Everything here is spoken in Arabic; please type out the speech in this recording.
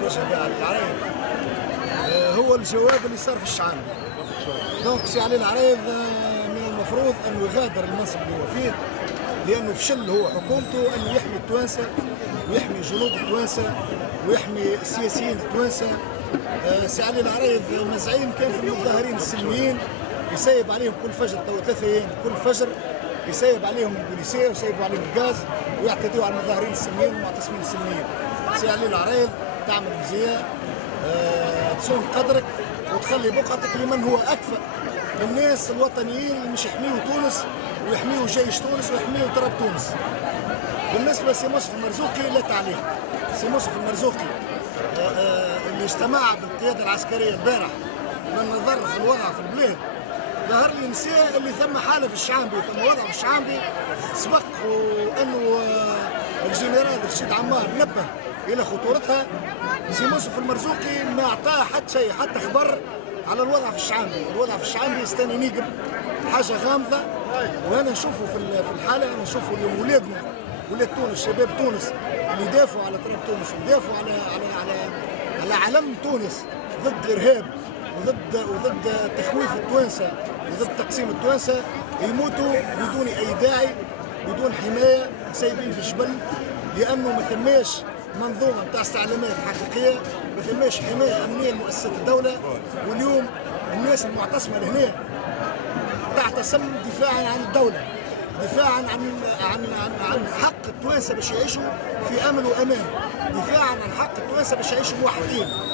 توجه بها على العرايض هو الجواب اللي صار في الشعب. دونك سي علي العرايض من المفروض انه يغادر المنصب اللي هو فيه، لانه فشل هو حكومته انه يحمي التوانسه ويحمي جنود التوانسه ويحمي السياسيين التوانسه. سي علي العرايض مزعيم كان في المظاهرين السلميين يسيب عليهم كل فجر، تو 3 ايام كل فجر يسيب عليهم البوليسيه ويسيبوا عليهم الغاز ويعتدوا على المظاهرين السلميين والمعتصمين السلميين. سي علي العرايض تعمل مزيه تصون قدرك وتخلي بقعتك لمن هو اكفأ للناس الوطنيين اللي مش يحميوا تونس ويحميوا جيش تونس ويحميوا تراب تونس. بالنسبه لسي مصطفى المرزوقي لا تعليق. سي مصطفى المرزوقي اللي اجتمع بالقياده العسكريه البارح للنظر في الوضع في البلاد، ظهر لي نساء اللي ثم حاله في الشعبي ثم وضع في الشعبي سبق، وانه الجنرال رشيد عمار نبه الى خطورتها. سي مصطفى المرزوقي ما اعطاه حتى شيء، حتى خبر على الوضع في الشعبي. الوضع في الشعبي يستني نيقب حاجه غامضه. وانا نشوفه في الحاله، انا نشوفه اليوم ولادنا ولاد تونس شباب تونس اللي يدافعوا على تراب تونس ويدافعوا على علم تونس ضد الارهاب وضد تخويف التوانسه وضد تقسيم التوانسه، يموتوا بدون اي داعي بدون حمايه سايبين في الجبل، لانه ما ثماش منظومه نتاع استعلامات حقيقيه، ما ثماش حمايه امنيه لمؤسسات الدوله. واليوم الناس المعتصمه لهنا تعتصم دفاعا عن الدوله، دفاعا عن حق التوانسه باش يعيشوا في امن وامان، دفاعا عن حق التوانسه باش يعيشوا موحدين.